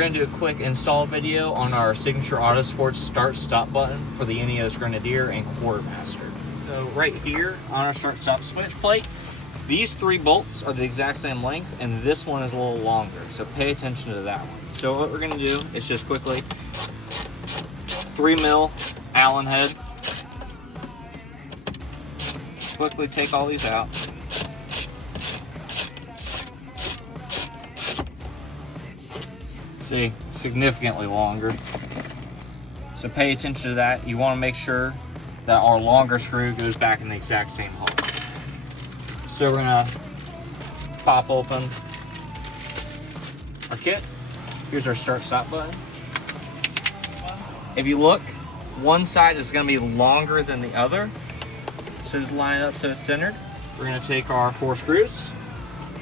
going to do a quick install video on our Signature Autosports start-stop button for the Ineos Grenadier and Quartermaster. So right here on our start-stop switch plate, these 3 bolts are the exact same length, and this one is a little longer, so pay attention to that one. So what we're going to do is just quickly 3 mil Allen head. Quickly take all these out. See, significantly longer. So pay attention to that. You want to make sure that our longer screw goes back in the exact same hole. So we're gonna pop open our kit. Here's our start-stop button. If you look, one side is gonna be longer than the other. So just line it up so it's centered. We're gonna take our 4 screws.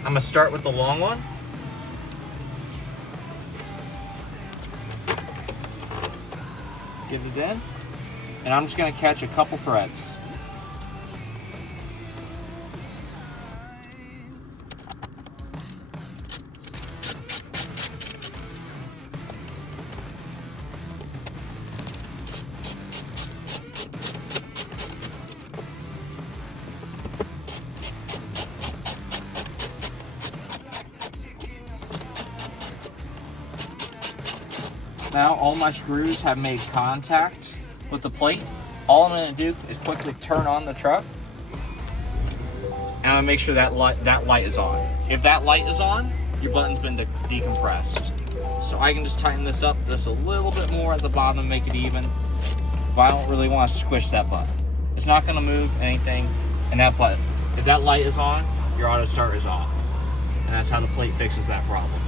I'm gonna start with the long one. Get it in. And I'm just gonna catch a couple threads. Now all my screws have made contact with the plate. All I'm going to do is quickly turn on the truck, and I'm going to make sure that light is on. If that light is on, your button's been decompressed. So I can just tighten this up just a little bit more at the bottom and make it even, but I don't really want to squish that button. It's not going to move anything, and that button, if that light is on, your auto start is off. And that's how the plate fixes that problem.